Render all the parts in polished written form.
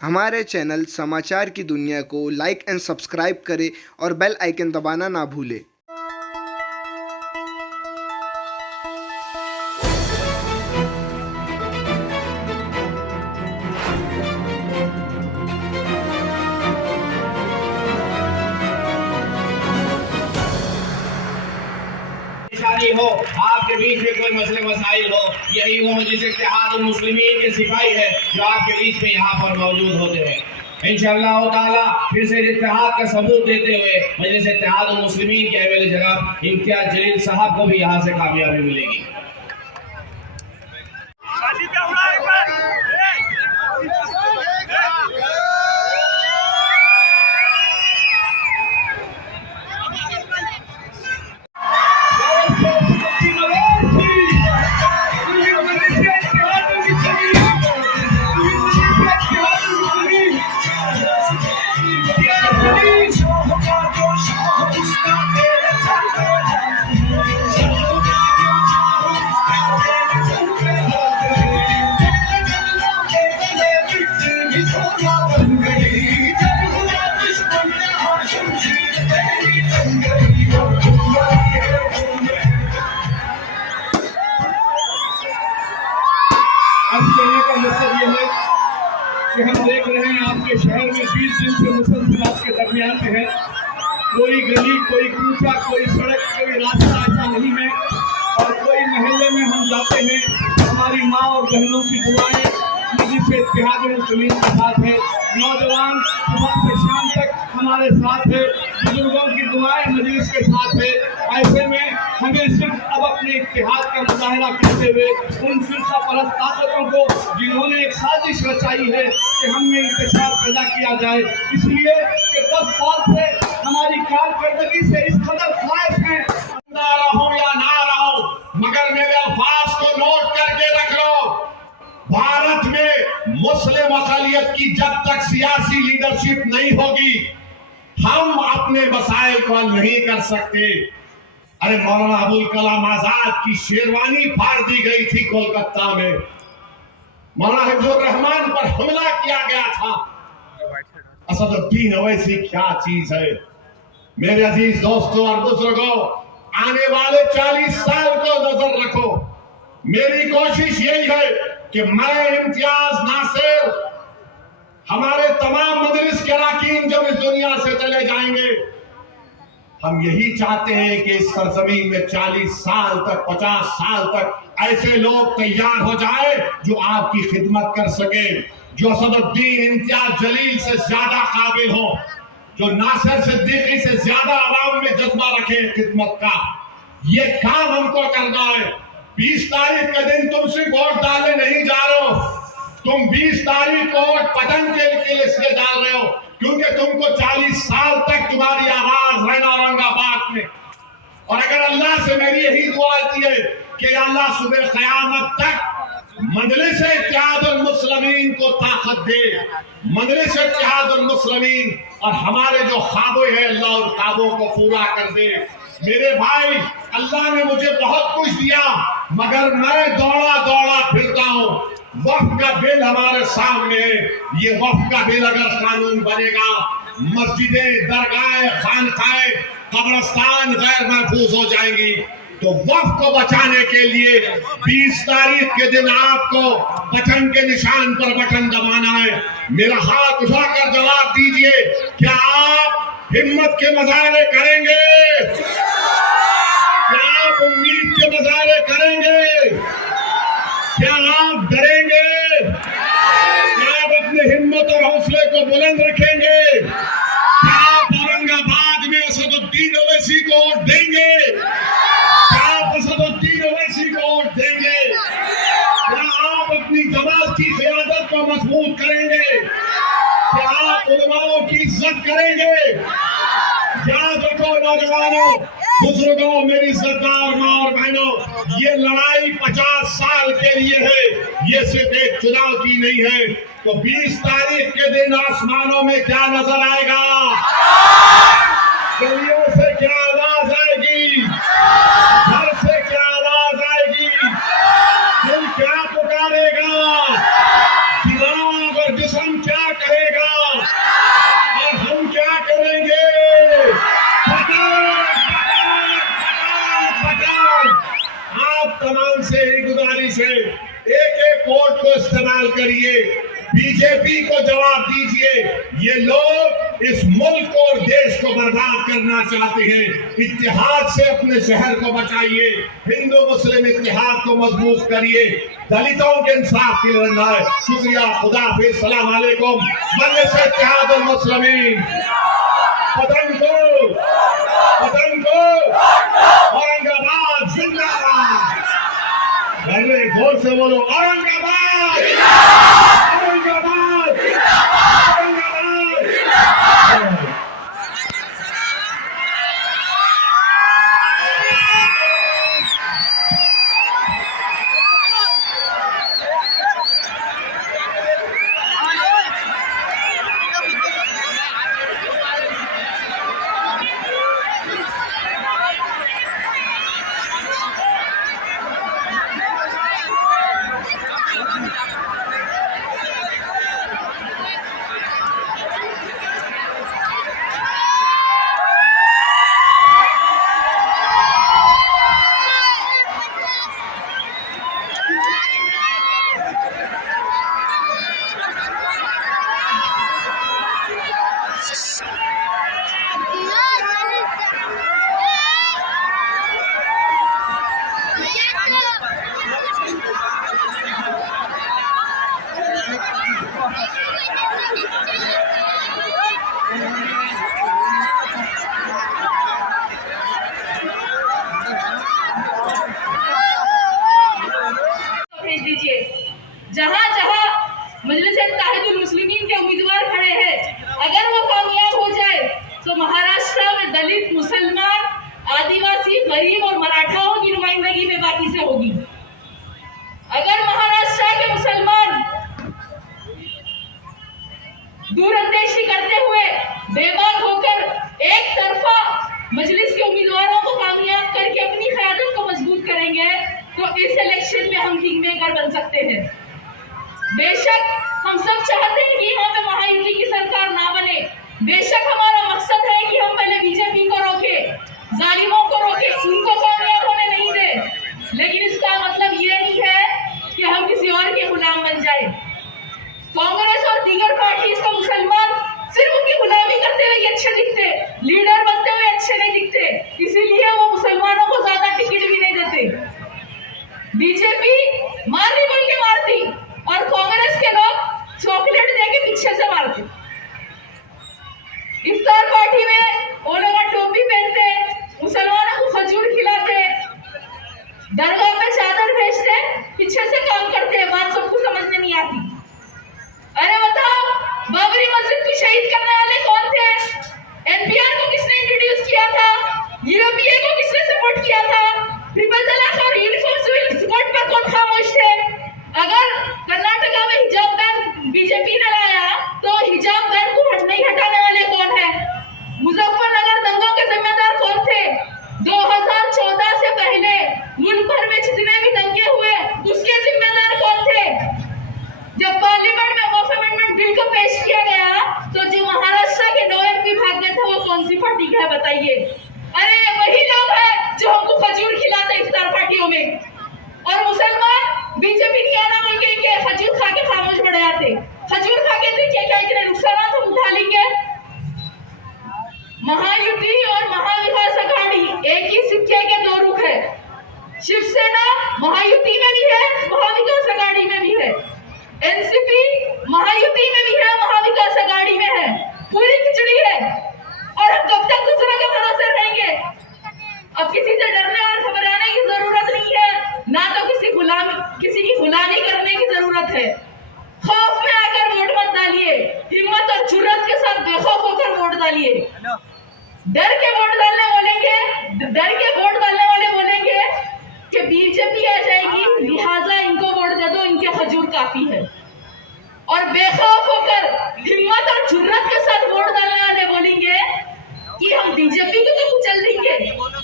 हमारे चैनल समाचार की दुनिया को लाइक एंड सब्सक्राइब करें और बेल आइकन दबाना ना भूलें। हो आपके बीच में कोई मसले मसाइल हो, यही वो मजलिस इत्तेहादुल मुस्लिमीन के सिपाही है जो आपके बीच में यहाँ पर मौजूद होते हैं। इंशाअल्लाह ताला फिर से इत्तेहाद का सबूत देते हुए मजलिस इत्तेहादुल मुस्लिमीन के अहले जनाब इम्तियाज जलील साहब को भी यहाँ से कामयाबी मिलेगी। कि हम देख रहे हैं आपके शहर में 20 दिन से मुसलसल आपके दरमियान में है, कोई गली, कोई कूचा, कोई सड़क, कोई रास्ता ऐसा नहीं है। और कोई महल्ले में हम जाते हैं, हमारी माँ और बहनों की दुआएं मजलिस इत्तेहादुल मुस्लिमीन के साथ है, नौजवान सुबह से शाम तक हमारे साथ है, बुजुर्गों की दुआएं मजलिस के साथ है। ऐसे में हमें सिर्फ अब अपने इत्तेहाद का मुजाहरा करते हुए उन फिरका परस्त ताकतों को जिन्होंने एक साजिश रचाई है कि हम में इंतशार पैदा किया जाए, इसलिए कि 10 साल से हमारी कारकर्दगी से इस कदर खाइफ हैं, ना रहो या ना रहो, मगर मेरे अल्फाज को नोट करके रख लो। भारत में मुस्लिम अक़लियत की जब तक सियासी लीडरशिप नहीं होगी, हम अपने मसाइल को हल नहीं कर सकते। अरे मौलाना अबुल कलाम आजाद की शेरवानी फाड़ दी गई थी कोलकाता में, मौलाना हिफ्जुर रहमान पर हमला किया गया था। असदुद्दीन अवैसी क्या चीज है। मेरे अजीज दोस्तों और बुजुर्गों, आने वाले 40 साल को नजर रखो। मेरी कोशिश यही है कि मैं, इम्तियाज, नासिर, हमारे तमाम मजलिस के अरकान जब इस दुनिया से चले जाएंगे, हम यही चाहते हैं कि इस सरजमीन में 40 साल तक, 50 साल तक ऐसे लोग तैयार हो जाए जो आपकी खिदमत कर सके, जो असदुद्दीन इम्तियाज जलील से ज्यादा काबिल हो, जो नासिर सिद्दीकी से ज्यादा आवाम में जज्बा रखे खिदमत का। ये काम हमको करना है। 20 तारीख के दिन तुम सिर्फ वोट डालने नहीं जा रहे हो, तुम 20 तारीख को वोट पतन के लिए इसलिए डाल रहे हो क्योंकि तुमको 40 साल तक तुम्हारी आवाज रहना औरंगाबाद में। और अगर अल्लाह से मेरी यही दुआ आती है कि अल्लाह सुबह क़यामत तक मजलिस इत्तेहादुल मुस्लिमीन को ताकत दे, मजलिस इत्तेहादुल मुस्लिमीन, और हमारे जो ख्वाबे हैं अल्लाह उन ख्वाबों को पूरा कर दे। मेरे भाई, अल्लाह ने मुझे बहुत कुछ दिया, मगर मैं दौड़ा दौड़ा फिरता हूँ। वक्फ का बिल हमारे सामने है। ये वक्फ का बिल अगर कानून बनेगा, मस्जिदें, दरगाहें, खानकाएं, कब्रिस्तान गैर महफूज हो जाएंगी। तो वक्फ को बचाने के लिए 20 तारीख के दिन आपको बटन के निशान पर बटन दबाना है। मेरा हाथ उठाकर जवाब दीजिए, क्या आप हिम्मत के मुजाहरे करेंगे? क्या आप उम्मीद के मुजाहरे करेंगे? क्या आप डरेंगे? क्या आप अपने हिम्मत और हौसले को बुलंद रखेंगे? क्या आप औरंगाबाद में असदुद्दीन ओवैसी को वोट देंगे? क्या आप असदुद्दीन ओवैसी को वोट देंगे? क्या आप अपनी जमात की क़यादत को मजबूत करेंगे? क्या आप उलमाओं की इज्जत करेंगे? याद रखो नौजवानों, बुजुर्गों, मेरी सरदार माँ और बहनों, ये लड़ाई 50 साल के लिए है, ये सिर्फ एक चुनाव की नहीं है। तो 20 तारीख के दिन आसमानों में क्या नजर आएगा? गलियों से क्या आवाज आएगी? घर से क्या आवाज आएगी? दिल क्या पुकारेगा? दिमाग और जिस्म क्या कहे? इस्तेमाल करिए, बीजेपी को जवाब दीजिए। ये लोग इस मुल्क और देश को बर्बाद करना चाहते हैं। इत्तेहाद से अपने शहर को बचाइए, हिंदू मुस्लिम इत्तेहाद को मजबूत करिए, दलितों के इंसाफ के लिए लड़ना है। शुक्रिया, खुदा हाफिज, सलाम अलैकुम। मजलिस इत्तेहादुल मुस्लिमीन वतन को औरंगाबाद जिंदाबाद। पहले जोर से बोलो, औरंगाबाद औरंगाबाद औरंगाबाद। जहां जहां मजलिस इत्तेहादुल मुस्लिमीन के उम्मीदवार खड़े हैं, अगर वो कामयाब हो जाए तो महाराष्ट्र में दलित, मुसलमान, आदिवासी, गरीब और मराठाओं की नुमाइंदगी में बाकी से होगी। अगर महाराष्ट्र के मुसलमान दूरंदेशी करते हुए बेबाक होकर एक तरफा मजलिस के उम्मीदवारों को कामयाब करके अपनी क़यादत को मजबूत करेंगे तो इस इलेक्शन में हम किंग मेकर बन सकते हैं। बेशक हम सब चाहते हैं कि यहाँ पे महायुति की सरकार ना बने। बेशक हमारा मकसद है कि हम पहले बीजेपी को रोके, जालिमों को रोके, उनको कामयाब होने नहीं दे। लेकिन इसका मतलब ये नहीं है कि हम किसी और के गुलाम बन जाए। कांग्रेस और दीगर पार्टीज को मुसलमान सिर्फ उनकी गुलामी करते हुए अच्छे दिखते, लीडर बनते हुए अच्छे नहीं दिखते, इसीलिए वो मुसलमानों को ज्यादा टिकट भी नहीं देते। बीजेपी मारनी बोल के मारती और कांग्रेस के लोग चॉकलेट देके पीछे से मारते। इफ्तार पार्टी में वो लोग टोपी पहनते, मुसलमानों को खजूर खिलाते, दरगाह पे चादर भेजते, पीछे से काम करते हैं। बात सबको समझ में नहीं आती। अरे बताओ, बाबरी मस्जिद को शहीद करने वाले कौन थे? एनपीआर को किसने इंट्रोड्यूस किया था? यूरोपीए को किसने सपोर्ट किया था? ट्रिपल तलाक और यूनिफॉर्म सिविल कोड पर कौन खामोश थे? अगर कर्नाटका में हिजाब बैन बीजेपी ने लाया तो हिजाब बैन को नहीं हटाने वाले कौन है? मुजफ्फरनगर दंगों के जिम्मेदार कौन थे? 2014 से पहले मुल्क भर में जितने भी दंगे हुए उसके जिम्मेदार कौन थे? जब पार्लियामेंट में वक्फ अमेंडमेंट बिल को पेश किया गया तो जो महाराष्ट्र के 2 MP भाग गए थे वो कौन सी पार्टी का है बताइए? अरे वही लोग हैं जो हमको खजूर खिलाते इफ्तार पार्टियों में। और मुसलमान बीजेपी ने क्या ना बोल के खजूर खा के खामोश पड़ जाते। खजूर खा के देखिए क्या इतने नुकसान हम उठा लेंगे। महायुति और महाविकास अघाड़ी एक ही सिक्के के 2 रुख है। शिवसेना महायुति में भी है, महाविकास अघाड़ी में भी है। एनसीपी महायुति में भी है, महाविकास अघाड़ी में है। पूरी खिचड़ी है। और हम कब तक दूसरों के भरोसे रहेंगे? अब किसी से डरने और घबराने की जरूरत नहीं है, ना तो किसी की गुलामी करने की जरूरत है। खौफ में आकर वोट मत डालिए, हिम्मत और जुर्रत के साथ बेखौफ होकर वोट डालिए। डर के वोट डालने वाले बोलेंगे कि बीजेपी आ जाएगी, लिहाजा इनको वोट दे दो, इनके खजूर काफी है। और बेखौफ होकर हिम्मत और जुर्रत के साथ वोट डालने वाले बोलेंगे कि हम बीजेपी को तो कुचल देंगे,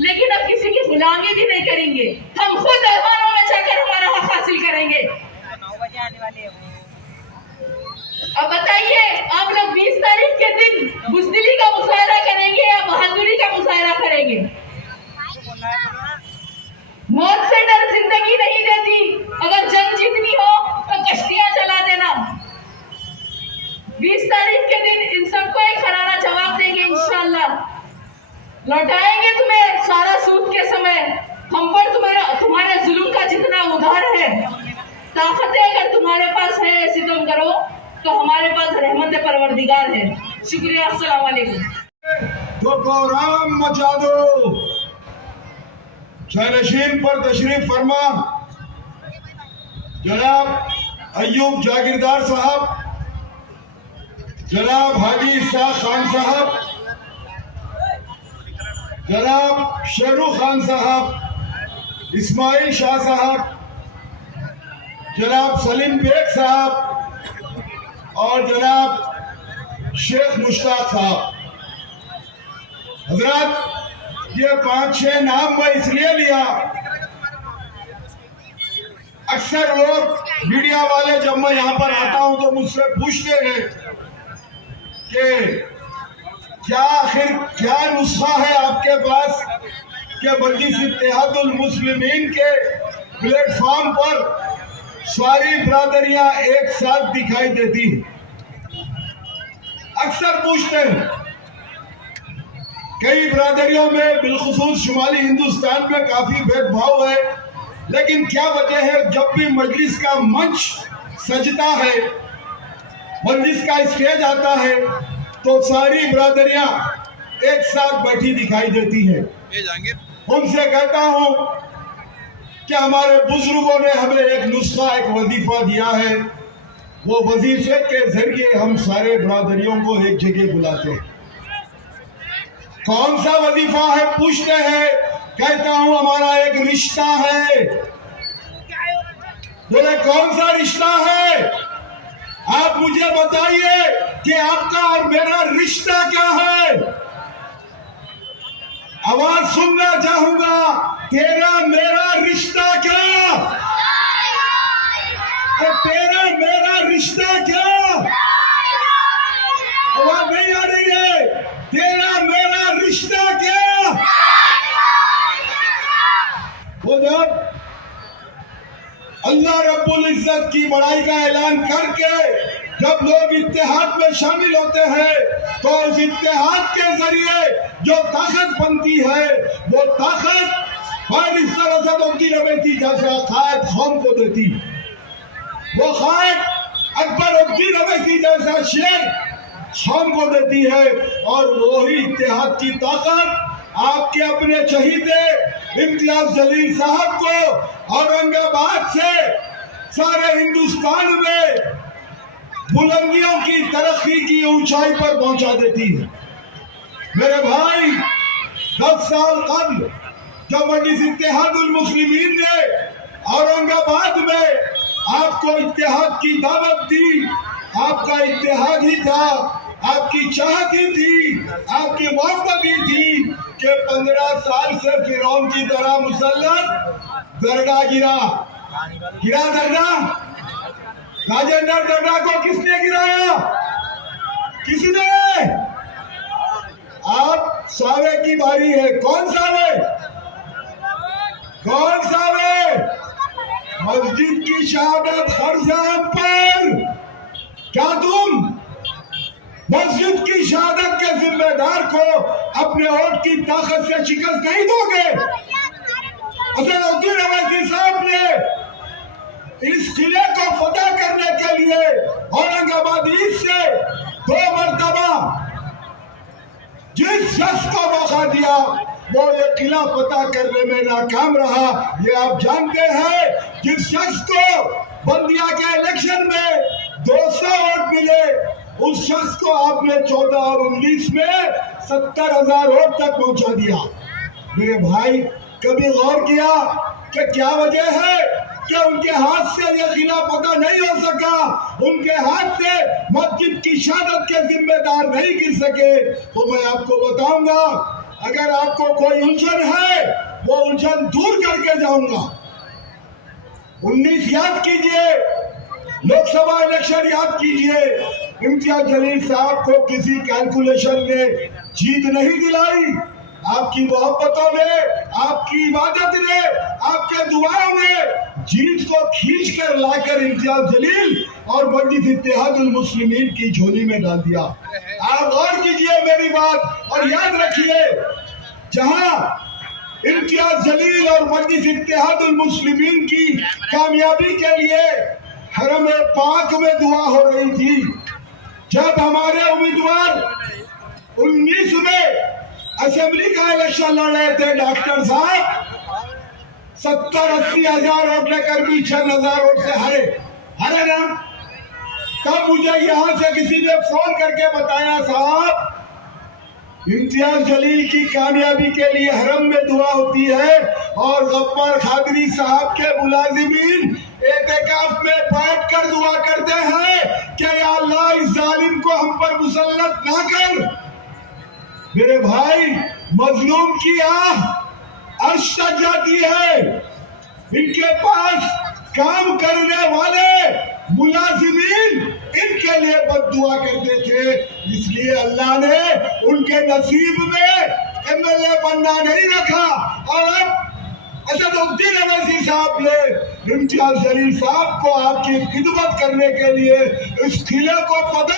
लेकिन अब किसी की गुलामी भी नहीं करेंगे, हम खुद ऐवानों में जाकर हमारा हक हासिल करेंगे। अब बताइए, आप लोग 20 तारीख के दिन बुज़दिली का मुजाहरा करेंगे या बहादुरी का मुजाहरा 20 तारीख के दिन इन सबको एक करारा जवाब देंगे इंशाल्लाह। लौटाएंगे तुम्हें सारा सूद के समय। हम पर तुम्हारे जुल्म का जितना उधार है, ताकत अगर तुम्हारे पास है सितम करो, तो हमारे पास रहमत परवरदिगार है। शुक्रिया, अस्सलाम वालेकुम। तो कोहराम मचा दो। शहनशीन पर तशरीफ फरमा जनाब अयूब जागीरदार साहब, जनाब हाजी इसाक खान साहब, जनाब शेरू खान साहब, इस्माइल शाह साहब, जनाब सलीम बेग साहब और जनाब शेख मुश्ताक साहब। हजरत, ये 5-6 नाम मैं इसलिए लिया, अक्सर लोग मीडिया वाले जब मैं यहाँ पर आता हूँ तो मुझसे पूछते हैं कि क्या नुस्खा है आपके पास कि मजलिस इत्तेहादुल मुस्लिमीन के प्लेटफॉर्म पर सारी बरादरियां एक साथ दिखाई देती हैं। अक्सर पूछते हैं। कई बरादरियों में बिलखुसूस शुमाली हिंदुस्तान में काफी भेदभाव है, लेकिन क्या वजह है जब भी मजलिस का मंच सजता है, मजलिस का स्टेज आता है, तो सारी बरादरियां एक साथ बैठी दिखाई देती है। उनसे कहता हूं कि हमारे बुजुर्गों ने हमें एक नुस्खा, एक वजीफा दिया है। वो वजीफे के जरिए हम सारे बरादरियों को एक जगह बुलाते हैं। कौन सा वजीफा है पूछते हैं, कहता हूं हमारा एक रिश्ता है। बोले कौन सा रिश्ता है? आप मुझे बताइए कि आपका और मेरा रिश्ता क्या है। आवाज सुनना चाहूंगा, तेरा मेरा रिश्ता क्या? तेरा मेरा रिश्ता क्या? आवाज नहीं आ रही है। तेरा मेरा रिश्ता क्या? वो जब अल्लाह रब्बुल इज्जत की बड़ाई का ऐलान करके जब लोग इत्तेहाद में शामिल होते हैं, तो उस इत्तेहाद के जरिए जो ताकत बनती है, वो ताकत और इस तरह से उनकी रवैती जैसा कायद कौम को देती, वो कायद अकबर उनकी रवैती जैसा शेर कौम को देती है। और वही इत्तेहाद की ताकत आपके अपने शहीदे इम्तियाज जलील साहब को औरंगाबाद से सारे हिंदुस्तान में बुलंदियों की तरक्की की ऊंचाई पर पहुंचा देती है। मेरे भाई, 10 साल कबल जब मजलिस इत्तेहादुल मुस्लिमीन ने औरंगाबाद में आपको इत्तेहाद की दावत दी, आपका इत्तेहाद ही था, आपकी चाहत ही थी, आपकी मोहब्बत ही थी कि 15 साल से फिरौन की तरह मुसल्लत दरगाह गिरा दरगाह। राजेंद्र दरगाह को किसने गिराया? किसने? आप सावे की बारी है। कौन सावे? कौन सावे? मस्जिद की शहादत खरजाम पर क्या तुम मस्जिद की शहादत के जिम्मेदार को अपने वोट की ताकत से शिकस्त नहीं दोगे? असदुद्दीन अवैसी साहब ने इस किले को फतह करने के लिए औरंगाबाद ईस्ट से 2 मरतबा जिस शख्स को मौका दिया, वो ये किला फतह करने में नाकाम रहा। ये आप जानते हैं। जिस शख्स को बल्दिया के इलेक्शन में 200 वोट मिले, उस शख्स को आपने 14 और 19 में 70,000 वोट तक पहुंचा दिया। मेरे भाई, कभी गौर किया कि क्या वजह है कि उनके हाथ से यह किला फतह नहीं हो सका? उनके हाथ से मस्जिद की शहादत के जिम्मेदार नहीं गिर सके। तो मैं आपको बताऊंगा, अगर आपको कोई उलझन है, वो उलझन दूर करके जाऊंगा। 19 याद कीजिए, लोकसभा इलेक्शन याद कीजिए। इम्तियाज जलील साहब को किसी कैलकुलेशन ने जीत नहीं दिलाई। आपकी मोहब्बतों ने, आपकी इबादत ने, आपके दुआओं ने जीत को खींच कर लाकर इम्तियाज जलील और मजलिस इत्तेहादुल मुस्लिमीन की झोली में डाल दिया। आप गौर कीजिए मेरी बात और याद रखिए, जहां इम्तियाज जलील और मजलिस इत्तेहादुल मुस्लिमीन की कामयाबी के लिए हरम पाक में दुआ हो रही थी, जब हमारे उम्मीदवार 19 में असेंबली का इलेक्शन लड़ रहे थे, डॉक्टर साहब 70-80 हजार वोट लेकर भी 6,000 वोट से हरे ना। तब मुझे यहाँ से किसी ने फोन करके बताया, साहब इम्तियाज जलील की कामयाबी के लिए हरम में दुआ होती है और गफ्फार कादरी साहब के मुलाजिमीन एतेकाफ में बैठ कर दुआ करते हैं कि या अल्लाह इस जालिम को हम पर मुसल्लत ना कर। मेरे भाई, मजलूम की आह अर्श तक जाती है। इनके पास काम करने वाले मुलाजिमीन इनके लिए बद्दुआ करते थे, इसलिए अल्लाह ने उनके नसीब में एमएलए बनना नहीं रखा। और अब असदुद्दीन अवैसी साहब ने इम्तियाज जलील साहब को आपकी खिदमत करने के लिए इस किले को